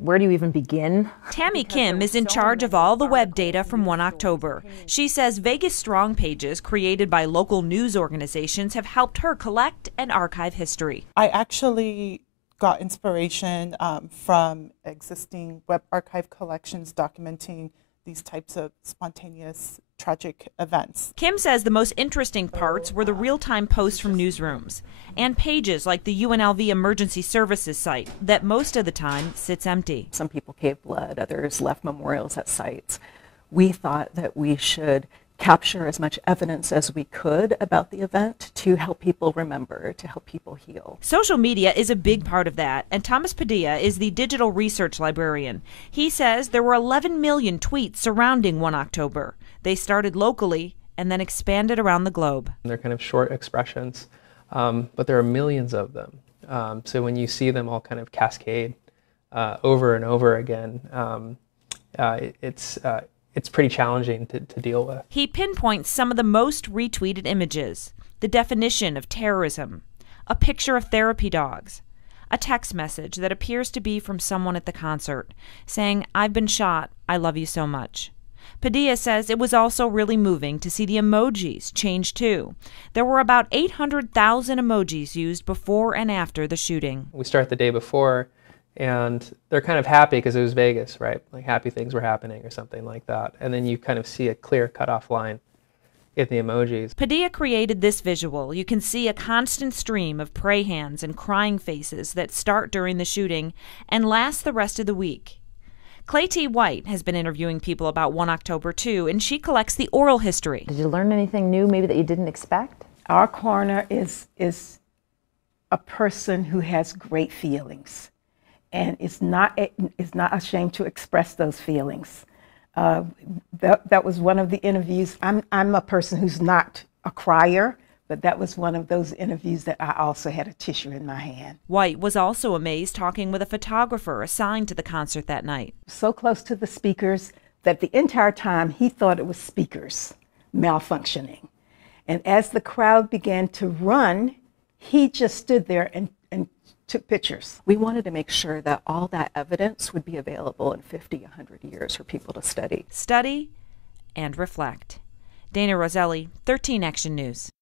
Where do you even begin? Tammy Kim is in charge of all the web data from 1 October. She says Vegas Strong pages created by local news organizations have helped her collect and archive history. I actually got inspiration from existing web archive collections documenting these types of spontaneous tragic events. Kim says the most interesting parts were the real-time posts from newsrooms and pages like the UNLV emergency services site that most of the time sits empty. Some people gave blood, others left memorials at sites. We thought that we should capture as much evidence as we could about the event to help people remember, to help people heal. Social media is a big part of that, and Thomas Padilla is the digital research librarian. He says there were 11 million tweets surrounding 1 October. They started locally and then expanded around the globe. They're kind of short expressions, but there are millions of them. So when you see them all kind of cascade over and over again, it's pretty challenging to deal with. He pinpoints some of the most retweeted images: the definition of terrorism, a picture of therapy dogs, a text message that appears to be from someone at the concert saying, "I've been shot, I love you so much." Padilla says it was also really moving to see the emojis change too. There were about 800,000 emojis used before and after the shooting. We start the day before, and they're kind of happy because it was Vegas, right? Like happy things were happening or something like that. And then you kind of see a clear cutoff line in the emojis. Padilla created this visual. You can see a constant stream of pray hands and crying faces that start during the shooting and last the rest of the week. Clay T. White has been interviewing people about 1 October too, and she collects the oral history. Did you learn anything new maybe that you didn't expect? Our coroner is a person who has great feelings and is not ashamed to express those feelings. That was one of the interviews. I'm a person who's not a crier, but that was one of those interviews that I also had a tissue in my hand. White was also amazed talking with a photographer assigned to the concert that night. So close to the speakers that the entire time he thought it was speakers malfunctioning. And as the crowd began to run, he just stood there and took pictures. We wanted to make sure that all that evidence would be available in 50, 100 years for people to study. Study and reflect. Dana Roselli, 13 Action News.